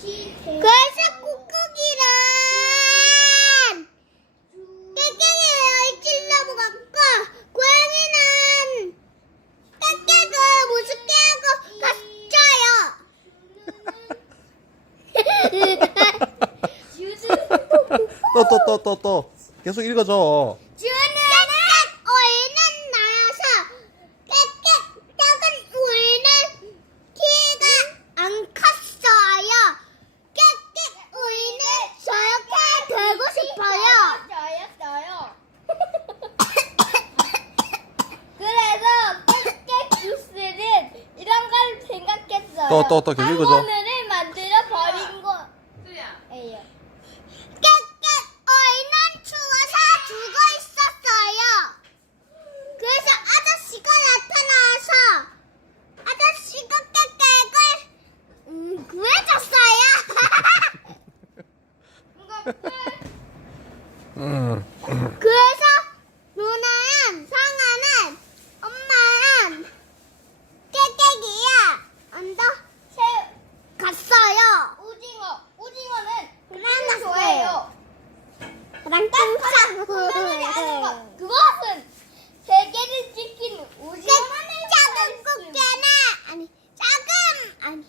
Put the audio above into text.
그래서 꾹꾹이는 깨깨를 찔러보 갖고 고양이는 깨깨를 무섭게 하고 갔어요. 또 또 또 또 또 계속 읽어줘. 또, 또, 또, 계속 읽어줘. 학원을 만들어 버린 거예요. 깨끗 얼른 추워서 죽어 있었어요. 그래서 아저씨가 나타나서 아저씨가 깨끗을 음, 구해줬어요. 음. 음. 그 가자. 아, 공룡이 하는 거. 그것은 세계를 지키는 우주만의 작은 꽃게나 아니 작은 아니